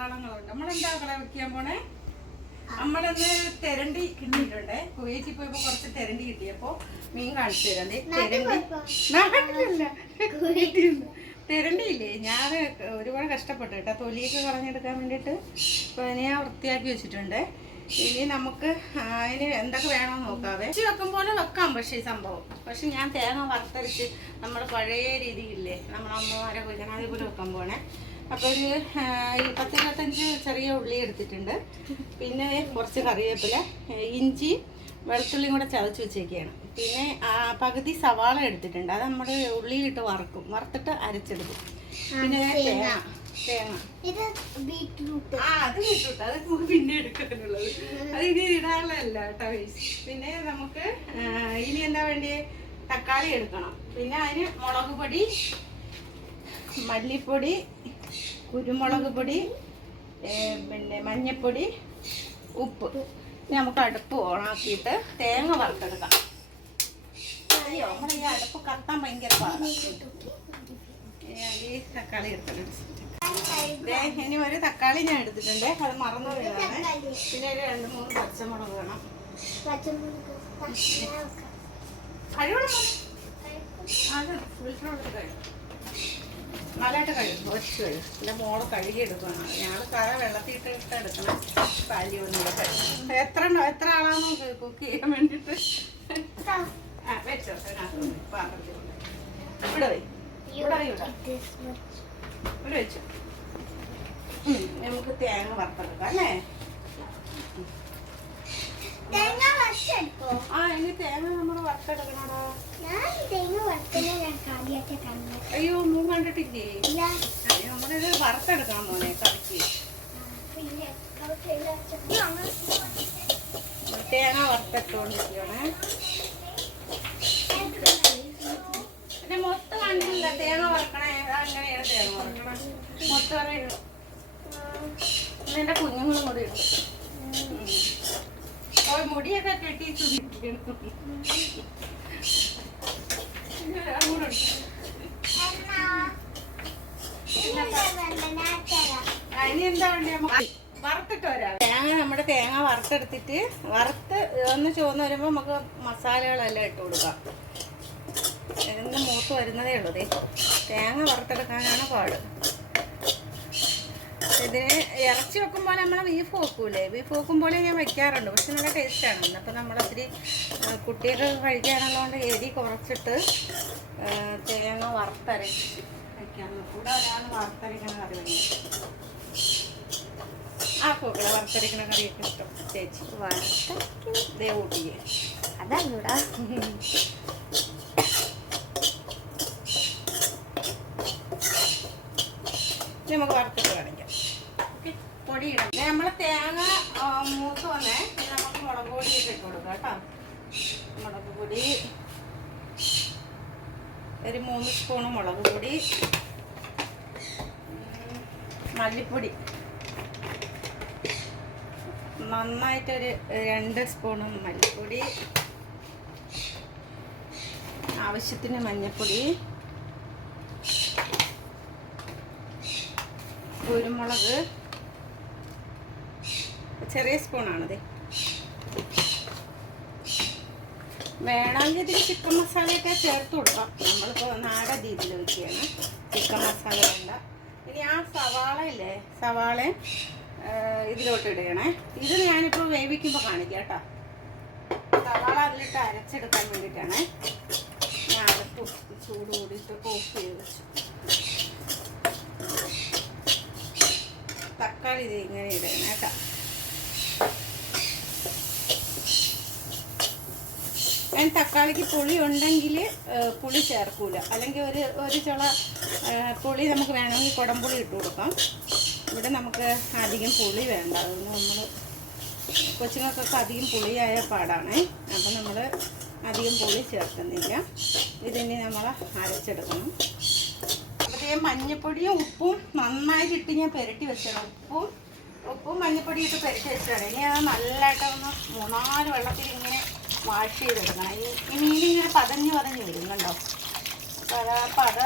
പട്ടാളങ്ങളുണ്ട്. നമ്മളെന്താ കട വെക്കാൻ പോണേ? നമ്മളിന്ന് തെരണ്ടി കിട്ടിയിട്ടുണ്ട്. കുവൈറ്റിൽ പോയപ്പോ കുറച്ച് തെരണ്ടി കിട്ടിയപ്പോ മീൻ കാണിച്ചു തരാം. തെരണ്ടിയില്ലേ, ഞാൻ ഒരുപാട് കഷ്ടപ്പെട്ടു കേട്ടോ, തൊലിയൊക്കെ കളഞ്ഞെടുക്കാൻ വേണ്ടിയിട്ട്. അപ്പോൾ അതിനെ ഞാൻ വൃത്തിയാക്കി വെച്ചിട്ടുണ്ട്. ഇനി നമുക്ക് അതിന് എന്തൊക്കെ വേണമെന്ന് നോക്കാവേ. വെച്ച് വെക്കുമ്പോൾ വെക്കാം പക്ഷേ ഈ സംഭവം. പക്ഷെ ഞാൻ തേങ്ങ വറുത്തരച്ച് നമ്മുടെ പഴയ രീതിയില്ലേ, നമ്മുടെ അമ്മമാരെ കൊയ്ക്കണം, അതേപോലെ വെക്കാൻ പോണേ. അപ്പോൾ ഒരു 10-25 ചെറിയ ഉള്ളി എടുത്തിട്ടുണ്ട്. പിന്നെ കുറച്ച് കറിവേപ്പില, ഇഞ്ചി, വെളുത്തുള്ളിയും കൂടെ ചതച്ച് വെച്ചേക്കാണ്. പിന്നെ പകുതി സവാള എടുത്തിട്ടുണ്ട്. അത് നമ്മൾ ഉള്ളിയിലിട്ട് വറുക്കും, വറുത്തിട്ട് അരച്ചെടുക്കും. പിന്നെ തേങ്ങ ഇത് ബീറ്റ്റൂട്ട്, അത് ബീറ്റ്റൂട്ട്, അത് നമുക്ക് പിന്നെ എടുക്കാനുള്ളത്, അത് ഇനി ഇടാനുള്ളതല്ല കേട്ടോ. പിന്നെ നമുക്ക് ഇനി എന്താ വേണ്ടിയ, തക്കാളി എടുക്കണം. പിന്നെ അതിന് മുളക് പൊടി, മല്ലിപ്പൊടി, കുരുമുളക് പൊടി, പിന്നെ മഞ്ഞൾപ്പൊടി, ഉപ്പ്. ഇനി നമുക്ക് അടുപ്പ് ഓണാക്കിയിട്ട് തേങ്ങ വറുത്തെടുക്കാം. അയ്യോ, നമ്മൾ ഈ അടുപ്പ് കത്താൻ ഭയങ്കര പാടാണ്. ഈ തക്കാളി എടുത്തിട്ടുണ്ട്. ഇനി ഒരു തക്കാളി ഞാൻ എടുത്തിട്ടുണ്ട്, അത് മറന്നു വീഴാണ്. പിന്നെ ഒരു 2-3 പച്ചമുളക് വേണം. കഴിവണം, അത് ഫിൽറ്ററോട് കഴിയും, നല്ലതായിട്ട് കഴിയും, ഒഴിച്ച് കഴിയും. എൻ്റെ മോള് കഴുകി എടുക്കണം. ഞങ്ങൾ കറ വെള്ളത്തിയിട്ട് എടുക്കണം. പാലിയൊന്നുമില്ല കഴിയും. എത്ര ആളാണോ കുക്ക് ചെയ്യാൻ വേണ്ടിയിട്ട്? വെച്ചോ, പാത്രത്തിൽ ഇവിടെ പോയി, ഇവിടെ വെച്ചു. നമുക്ക് തേങ്ങ വറുത്തെടുക്കാം അല്ലേ? ഇനി തേങ്ങ നമ്മൾ വറുത്തെടുക്കണോ? അയ്യോ, മൂന്ന് കണ്ടിട്ടില്ലേ? നമ്മളിത് വറുത്തെടുക്കണം മോനെ കറിക്ക്. തേങ്ങ വറുത്തിട്ടോണ്ടിരിക്കണേ. പിന്നെ മൊത്തം കണ്ടില്ല തേങ്ങ വറക്കണേ. അങ്ങനെയാണ് തേങ്ങ വറക്കണം. മൊത്തം എന്റെ കുഞ്ഞുങ്ങളും കൂടി ഉണ്ട്. മുടിയൊക്കെ കെട്ടി ചുരുട്ടിയെടുത്തു. ഇനി എന്താ വേണ്ടി വറുത്തിട്ട് വരാം. നമ്മുടെ തേങ്ങ വറുത്തെടുത്തിട്ട് വറുത്ത് ഒന്ന് ചുവന്ന് വരുമ്പോൾ നമുക്ക് മസാലകളെല്ലാം ഇട്ട് കൊടുക്കാം. ഇതൊന്ന് മൂത്ത് വരുന്നതേ ഉള്ളൂ. തേങ്ങ വറുത്തെടുക്കാനാണ് പാട്. ഇതിന് ഇറച്ചി വെക്കുമ്പോൾ നമ്മൾ ബീഫ് വെക്കൂലേ, ബീഫ് വെക്കുമ്പോൾ ഞാൻ വെക്കാറുണ്ട്. പക്ഷെ നല്ല ടേസ്റ്റാണ്. അപ്പോൾ നമ്മളൊത്തിരി കുട്ടിയൊക്കെ കഴിക്കാനുള്ളതുകൊണ്ട് എരി കുറച്ചിട്ട് തേങ്ങ വറുത്തരച്ച് വയ്ക്കാൻ. കൂടെ ഒരാൾ വറുത്തരയ്ക്കണ കറി വേണം. ആ പൂക്കളെ വറുത്തരയ്ക്കണ കറിയൊക്കെ ഇഷ്ടം ചേച്ചി. ദേ ഊട്ടിയെ അതല്ലൂടാ. നമുക്ക് വറുത്തിട്ട് കാണിക്കാം. പൊടി ഇടാം. നമ്മൾ തേങ്ങ മൂത്ത് വന്നേ. നമുക്ക് മുളക് പൊടിയൊക്കെ ഇട്ട് കൊടുക്കാം കേട്ടോ. മുളക് പൊടി ഒരു 3 സ്പൂണ് മുളക് പൊടി, മല്ലിപ്പൊടി നന്നായിട്ടൊരു 2 സ്പൂണ് മല്ലിപ്പൊടി, ആവശ്യത്തിന് മഞ്ഞൾപ്പൊടി, കുരുമുളക് ചെറിയ സ്പൂണാണത്. വേണമെങ്കിൽ ഇതിൽ ചിക്കൻ മസാലയൊക്കെ ചേർത്ത് കൊടുക്കാം. നമ്മളിപ്പോൾ നാടൻ രീതിയിൽ വയ്ക്കുകയാണ്, ചിക്കൻ മസാല വേണ്ട. ഇനി ആ സവാള ഇല്ലേ, സവാള ഇതിലോട്ട് ഇടണേ. ഇത് ഞാനിപ്പോൾ വേവിക്കുമ്പോൾ കാണിക്കാം കേട്ടോ. സവാള അതിലിട്ട് അരച്ചെടുക്കാൻ വേണ്ടിയിട്ടാണ്. ഞാൻ അടുപ്പ് ചൂട് കൂടിയിട്ട് ഓഫ് ചെയ്ത് വെച്ചു. തക്കാളി ഇത് ഇങ്ങനെ ഇടണം കേട്ടോ. ഞാൻ തക്കാളിക്ക് പുളി ഉണ്ടെങ്കിൽ പുളി ചേർക്കൂല, അല്ലെങ്കിൽ ഒരു ചുള പുളി നമുക്ക് വേണമെങ്കിൽ കുടംപുളി ഇട്ട് കൊടുക്കാം. ഇവിടെ നമുക്ക് അധികം പുളി വേണ്ട. അതൊന്ന് നമ്മൾ കൊച്ചുങ്ങൾക്കൊക്കെ അധികം പുളിയായ പാടാണ്. അപ്പം നമ്മൾ അധികം പുളി ചേർക്കുന്നില്ല. ഇതിനി നമ്മൾ അരച്ചെടുക്കണം. അപ്പോഴത്തേക്കും മഞ്ഞൾപ്പൊടിയും ഉപ്പും നന്നായിട്ട് ഞാൻ പുരട്ടി വെച്ചതാണ്. ഉപ്പും മഞ്ഞൾപ്പൊടിയും ഇട്ട് പുരട്ടി വെച്ചതാണ്. ഇനി അത് നല്ലതായിട്ടൊന്ന് 3-4 വെള്ളത്തിൽ ഇങ്ങനെ വാഷ് ചെയ്തെടുക്കണം. ഈ മീനിങ്ങനെ പതഞ്ഞ് വരുന്നുണ്ടോ? അപ്പോൾ അത്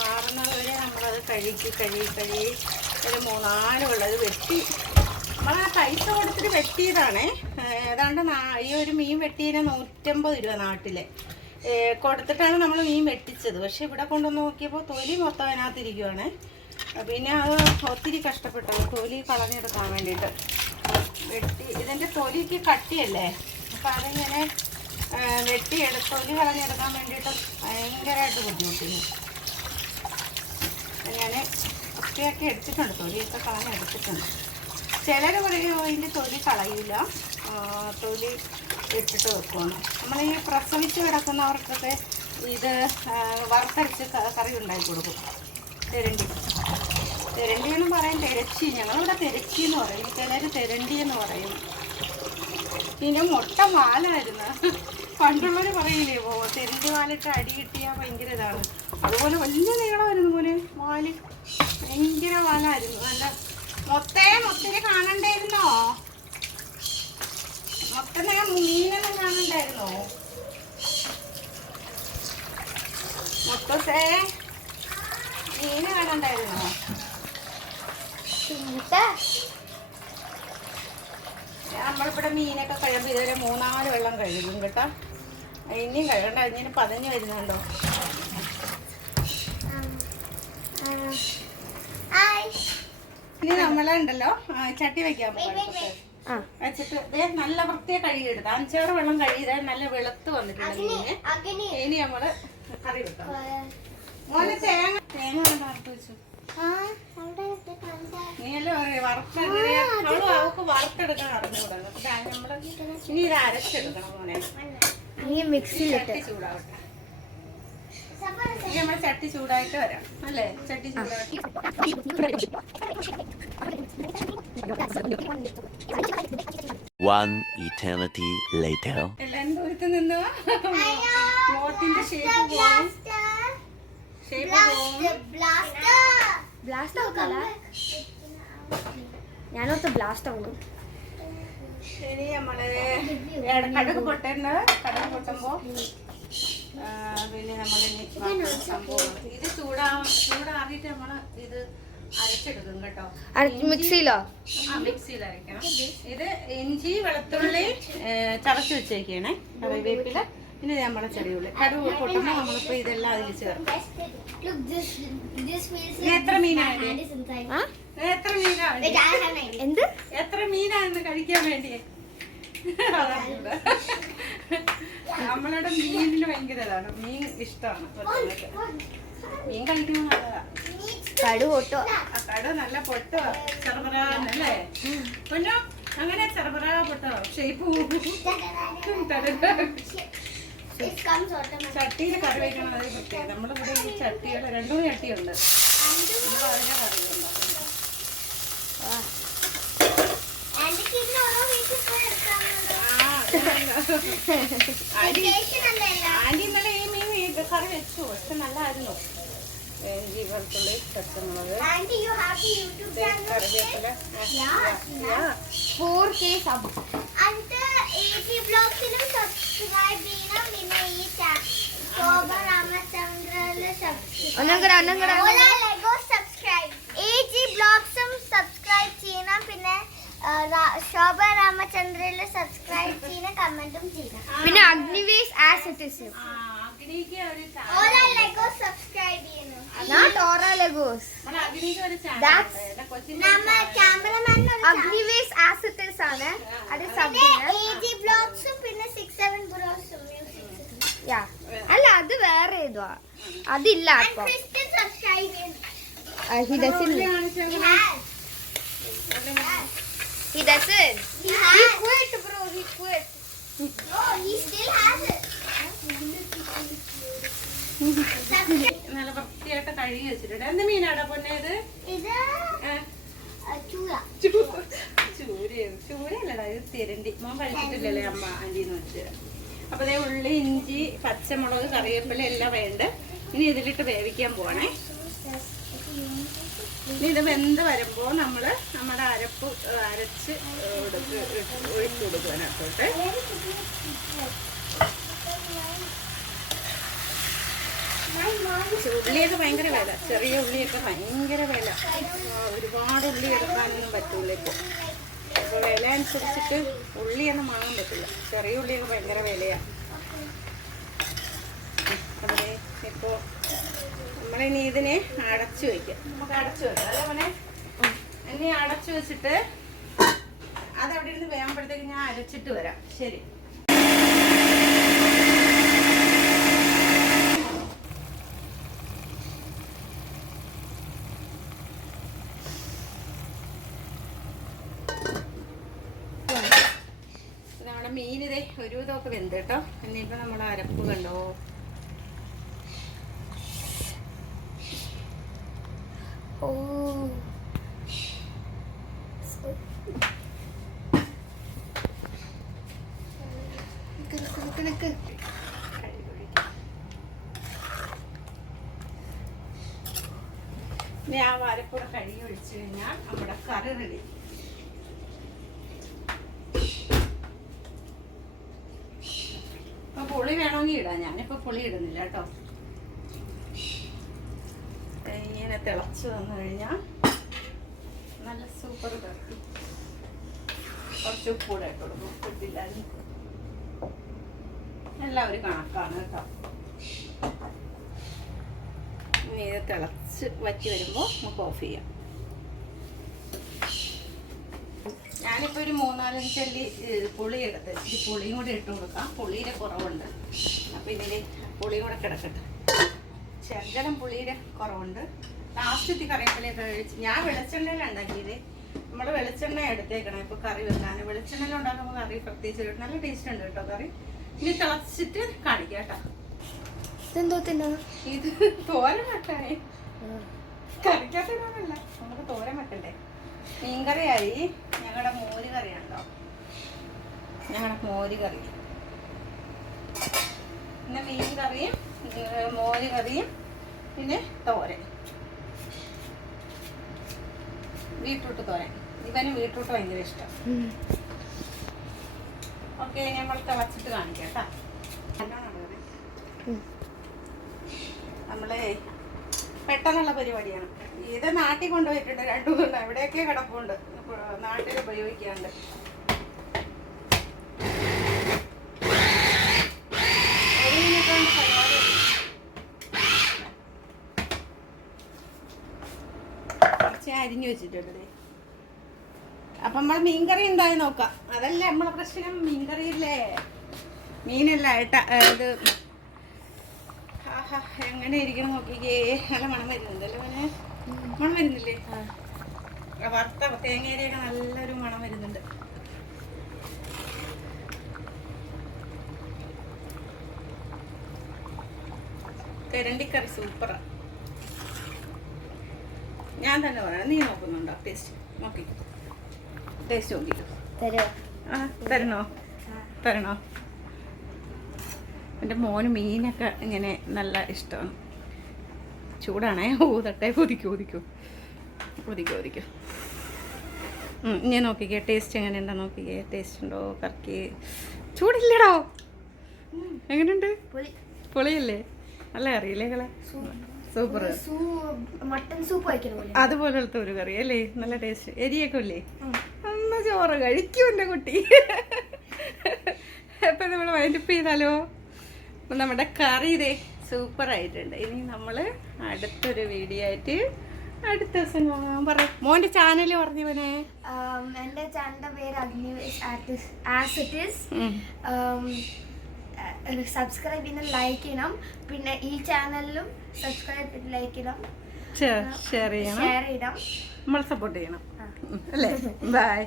മാറുന്നത് വരെ നമ്മളത് കഴുകി ഒരു 3-4 വെള്ളം വെട്ടി. നമ്മൾ ആ പൈസ കൊടുത്തിട്ട് വെട്ടിയതാണ്. ഏതാണ്ട് ഈ ഒരു മീൻ വെട്ടിയതിന് 150 രൂപ നാട്ടിൽ കൊടുത്തിട്ടാണ് നമ്മൾ മീൻ വെട്ടിച്ചത്. പക്ഷെ ഇവിടെ കൊണ്ടുവന്ന് നോക്കിയപ്പോൾ തൊലി മൊത്തം അതിനകത്തിരിക്കുവാണ്. പിന്നെ അത് ഒത്തിരി കഷ്ടപ്പെട്ടത് തൊലി കളഞ്ഞെടുക്കാൻ വേണ്ടിയിട്ട്. വെട്ടി ഇതിൻ്റെ തൊലിക്ക് കട്ടിയല്ലേ, അപ്പം അതിങ്ങനെ തൊലി കളഞ്ഞെടുക്കാൻ വേണ്ടിയിട്ട് ഭയങ്കരമായിട്ട് ബുദ്ധിമുട്ടിക്കുന്നു. ഞാൻ ഒത്തിരിയൊക്കെ എടുത്തിട്ടുണ്ട്, തൊലിയൊക്കെ കളഞ്ഞെടുത്തിട്ടുണ്ട്. ചിലർ പറയും ഇതിൻ്റെ തൊലി കളയില്ല, തൊലി ഇട്ടിട്ട് വെക്കുവാണ്. നമ്മൾ ഈ പ്രസവിച്ച് കിടക്കുന്നവർക്കൊക്കെ ഇത് വറുത്തരച്ച് കറി ഉണ്ടാക്കി കൊടുക്കും. തെരണ്ടി എന്ന് പറയും, തെരച്ചി. ഞങ്ങളിവിടെ തെരച്ചി എന്ന് പറയും, ചിലർ തെരണ്ടി എന്ന് പറയും. പിന്നെ മുട്ട വാലായിരുന്നു. പണ്ടുള്ളവർ പറയില്ലേ, തെരണ്ടി വാലിട്ട് അടി കിട്ടിയാൽ ഭയങ്കര ഇതാണ്. അതുപോലെ വലിയ നീളമായിരുന്നു പോലെ വാല്, ഭയങ്കര വാലായിരുന്നു. നല്ല മൊത്തനെ കാണണ്ടായിരുന്നോ? മീനൊന്നും കാണണ്ടായിരുന്നോ? മൊത്തത്തെ മീന് കാണണ്ടായിരുന്നോ? നമ്മളിവിടെ മീനൊക്കെ കഴിയുമ്പോൾ ഇതുവരെ 3-4 വെള്ളം കഴുകും കേട്ടോ. ഇനിയും കഴുകണ്ട, ഇനിയും പതഞ്ഞ് വരുന്നുണ്ടോ? ഇനി നമ്മളുണ്ടല്ലോ ചട്ടി വെക്കാൻ പോകും. വെച്ചിട്ട് നല്ല വൃത്തിയെ കഴുകിയെടുത്ത് 5-6 വെള്ളം കഴുകിയത് നല്ല വെളുത്ത് വന്നിട്ടുണ്ട് മീന്. ഇനി നമ്മള് കറി വെക്കാം. മോനെ തേങ്ങ വറുത്ത് വെച്ചു. നീയല്ലോ അവൾക്ക് വറുത്തെടുക്കാൻ അറിഞ്ഞുകൂടാ. നമ്മള് ഇനി ഇത് അരച്ചെടുക്കണം മോനെ. ചട്ടി ചൂടാവട്ടെ. ഇനി നമ്മള് ചട്ടി ചൂടായിട്ട് വരാം അല്ലേ? ചട്ടി ചൂടായിട്ട് 1 eternity later. എല്ലാം ദൂരത്ത് നിന്ന് ബോട്ടിന്റെ ഷേപ്പ് പോകും. ഞാനോർത്ത് ബ്ലാസ്റ്റ് ആവുന്നു. ഇനി നമ്മള് കടുക് പൊട്ടുമ്പോ പിന്നെ നമ്മളിനി സംഭവം ഇത് ചൂടാറിയിട്ട് നമ്മള് ഇത് അരച്ചെടുക്കും കേട്ടോ. മിക്സിയിലോ? മിക്സിയിൽ അരക്കണം. ഇത് ഇഞ്ചി വെളുത്തുള്ളി ചതച്ച് വെച്ചേക്കാണേ, കറിവേപ്പില, പിന്നെ നമ്മളെ ചെടിയുള്ളി. കടുക് പൊട്ടുമ്പോൾ നമ്മളിപ്പോ ഇതെല്ലാം അതിൽ ചേർക്കും. എത്ര മീനാണ് എത്ര മീനാണെന്ന് കഴിക്കാൻ വേണ്ടി? നമ്മളുടെ മീനിന് ഭയങ്കര ഇതാണ്, മീൻ ഇഷ്ടമാണ്. മീൻ കഴിക്കുമ്പോൾ നല്ലതാ. കടു നല്ല പൊട്ടോ ചെറുപറാന്നല്ലേ പൊന്നോ, അങ്ങനെ ചെറുപറാ പൊട്ടോ ഷേപ്പ് ചട്ടിയിൽ കറി വയ്ക്കണം. അത് പ്രത്യേകം. നമ്മളിവിടെ ഈ ചട്ടികൾ 2 ചട്ടിയുണ്ട്, നമ്മൾ അതിനെ കറി ഉണ്ടാക്കുന്നത്. ആന്റി ഇന്നലെ ഈ മീൻ കറി വെച്ചു, പക്ഷെ നല്ലതായിരുന്നു. ഇഞ്ചി വെളുത്തുള്ളി പച്ചമുളക് കറിവേപ്പില. 4K sub. ശോഭ രാമചന്ദ്രയില് സബ്സ്ക്രൈബ് ചെയ്യണം, കമന്റും ചെയ്യണം. പിന്നെ അഗ്നിവേസ് ആസ് ഇറ്റ് ഈസ്. ഓല ലെഗോസ് സബ്സ്ക്രൈബ് ചെയ്യണം. Not Aura Legos. That's നമ്മ cameraman Agniways as it is ആണ്. അത് സബ്ജക്ട്. AG ബ്ലോഗ്സും പിന്നെ 67 ബ്ലോഗ്സും മ്യൂസിക്. യാ. അല്ല അത് വേറെ ഏതോ. അതില്ല അപ്പോ. ക്രിസ്റ്റൻ സബ്സ്ക്രൈബ് ചെയ്യണം. He doesn't. He doesn't. He quit, bro. He quit. Oh, he still has it. നല്ല വൃത്തിയായിട്ട് കഴുകി വെച്ചിട്ടുണ്ട്. എന്ത് മീനാടാ പൊന്നെ ഇത്? ഇത് ചൂര. ചൂരയല്ലടാ, ഇത് തിരണ്ടി. മോൻ കഴിച്ചിട്ടില്ലല്ലേ അമ്മ ആന്റിന്ന് വെച്ച്. അപ്പൊ അതേ ഉള്ളി, ഇഞ്ചി, പച്ചമുളക്, കറിവേപ്പില എല്ലാം വേണ്ട. ഇനി ഇതിലിട്ട് വേവിക്കാൻ പോണേ. ഇനി ഇത് വെന്ത് വരുമ്പോ നമ്മള് നമ്മുടെ അരപ്പ് അരച്ച് ഒഴിച്ചു കൊടുക്കാനകത്തോട്ട്. My mom ഉള്ളിയൊക്കെ ഭയങ്കര വില, ചെറിയ ഉള്ളിയൊക്കെ ഭയങ്കര വില. ഒരുപാട് ഉള്ളി എടുക്കാനൊന്നും പറ്റൂല ഇപ്പോൾ. അപ്പോൾ വില അനുസരിച്ചിട്ട് ഉള്ളിയൊന്നും വാങ്ങാൻ പറ്റില്ല. ചെറിയ ഉള്ളിയൊക്കെ ഭയങ്കര വിലയാണ്. അവിടെ ഇപ്പോൾ നമ്മളിനി ഇതിനെ അടച്ചു വയ്ക്കാം. നമുക്ക് അടച്ചു വെക്കാം അല്ലേ മോനെ? ഇനി അടച്ചു വെച്ചിട്ട് അതവിടെ ഇരുന്ന് വേകുമ്പോഴത്തേക്ക് ഞാൻ അരച്ചിട്ട് വരാം. ശരി. നമ്മുടെ മീൻ ഇതേ ഒരു വിധമൊക്കെ വെന്ത് കേട്ടോ. ഇനിയിപ്പോൾ നമ്മൾ അരപ്പ് കണ്ടോ. ഇനി ആ അരപ്പൂടെ കഴുകി ഒഴിച്ചു കഴിഞ്ഞാൽ നമ്മുടെ കറി റെഡി. അപ്പൊ പുളി വേണമെങ്കിൽ ഇടാം. ഞാനിപ്പോൾ പുളി ഇടുന്നില്ല കേട്ടോ. ഇങ്ങനെ തിളച്ച് വന്നു കഴിഞ്ഞാൽ നല്ല സൂപ്പർ കറി. കുറച്ച് ഉപ്പൂടെ ഇട്ട് കൊടുക്കും. ഉപ്പില്ലാതെ എല്ലാവരും കണക്കാണ് കേട്ടോ. ഇനി ഇത് തിളച്ച് വറ്റി വരുമ്പോൾ നമുക്ക് ഓഫ് ചെയ്യാം. ഞാനിപ്പോൾ ഒരു 3-4 അല്ലി പുളി എടുത്ത് ഈ പുളിയും കൂടി ഇട്ട് കൊടുക്കാം. പുളിയുടെ കുറവുണ്ട്. അപ്പോൾ ഇതിൽ പുളിയും കൂടെ കിടക്കട്ടെ. ശകലം പുളിയുടെ കുറവുണ്ട്. ലാസ്റ്റ് കറിവേപ്പിലയൊക്കെ കഴിച്ച് ഞാൻ വെളിച്ചെണ്ണയിലാണ് ഉണ്ടാക്കിയത്. നമ്മൾ വെളിച്ചെണ്ണ എടുത്തേക്കണം ഇപ്പോൾ കറി വെക്കാൻ. വെളിച്ചെണ്ണയിൽ ഉണ്ടാക്കുമ്പോൾ കറി പ്രത്യേകിച്ച് നല്ല ടേസ്റ്റ് ഉണ്ട് കേട്ടോ കറി. ഇനി തിളച്ചിട്ട് കാണിക്കാം കേട്ടോ. ഇത് തോരൻ വെക്കാനേ, കറിക്കത്തിനല്ല, നമുക്ക് തോരൻ വെക്കണ്ടേ. മീൻകറിയായി. ഞങ്ങളുടെ മോര് കറിയുണ്ടോ, ഞങ്ങളുടെ മോര് കറി. പിന്നെ മീൻ കറിയും മോര് കറിയും പിന്നെ തോരൻ, ബീട്രൂട്ട് തോരൻ. ഇവന് ബീട്രൂട്ട് ഭയങ്കര ഇഷ്ടം. ഓക്കെ, നമ്മൾ തിളച്ചിട്ട് കാണിക്കാം കേട്ടോ. നമ്മളെ പെട്ടെന്നുള്ള പരിപാടിയാണ് ഇത്. നാട്ടിൽ കൊണ്ടുപോയിട്ടുണ്ട് 2 ദിവസം. എവിടെയൊക്കെ കിടപ്പുണ്ട്, നാട്ടിൽ ഉപയോഗിക്കാണ്ട്. കുറച്ച് അരിഞ്ഞു വെച്ചിട്ടുണ്ട്. അപ്പം നമ്മൾ മീൻകറി എന്തായി നോക്കാം. അതല്ലേ നമ്മളെ പ്രശ്നം. മീൻകറിയില്ലേ, മീനല്ല ഇത് എങ്ങനെ ഇരിക്കണം നോക്കിക്കേ. നല്ല മണം വരുന്നുണ്ടല്ലേ മോനെ? മണം വരുന്നില്ലേ? വറുത്ത തേങ്ങയുടെയൊക്കെ നല്ലൊരു മണം വരുന്നുണ്ട്. തെരണ്ടിക്കറി സൂപ്പറാ. ഞാൻ തന്നെ പറയാം. നീ നോക്കുന്നുണ്ടോ? ടേസ്റ്റ് നോക്കിക്കോ. ടേസ്റ്റ് നോക്കിക്കോ. തരണോ? തരണോ? എൻ്റെ മോന് മീനൊക്കെ ഇങ്ങനെ നല്ല ഇഷ്ടമാണ്. ചൂടാണേ. ഊതട്ടെ. കൊതിക്കൂ. ഞാൻ നോക്കിക്കേ ടേസ്റ്റ് എങ്ങനെയുണ്ടോ നോക്കിക്കേ. ടേസ്റ്റ് ഉണ്ടോ? കറക്കി. ചൂടില്ലടോ. എങ്ങനെയുണ്ട്? പൊളിയല്ലേ? നല്ല കറിയല്ലേ കളെ? സൂപ്പർ. മട്ടൻ സൂപ്പ് കഴിക്കണം അതുപോലത്തെ ഒരു കറി അല്ലേ? നല്ല ടേസ്റ്റ്. എരിയൊക്കെ ഇല്ലേ? അമ്മ ചോറ് കഴിക്കും എൻ്റെ കുട്ടി. അപ്പം നമ്മൾ വൈൻഡപ്പ് ചെയ്താലോ? അപ്പം നമ്മുടെ കറി ഇതേ സൂപ്പറായിട്ടുണ്ട്. ഇനി നമ്മൾ അടുത്തൊരു വീഡിയോ ആയിട്ട് അടുത്ത ദിവസം പറയാം. മോൻ്റെ ചാനൽ പറഞ്ഞു പോനെ. എൻ്റെ ചാനലിൻ്റെ പേര് അഗ്നി ആസ് ഇറ്റ് ഈസ്. സബ്സ്ക്രൈബ് ചെയ്യണം, ലൈക്ക് ചെയ്യണം. പിന്നെ ഈ ചാനലിലും സബ്സ്ക്രൈബ് ലൈക്ക് ചെയ്യണം, ഷെയർ ചെയ്യണം, നമ്മൾ സപ്പോർട്ട് ചെയ്യണം അല്ലേ? ബൈ.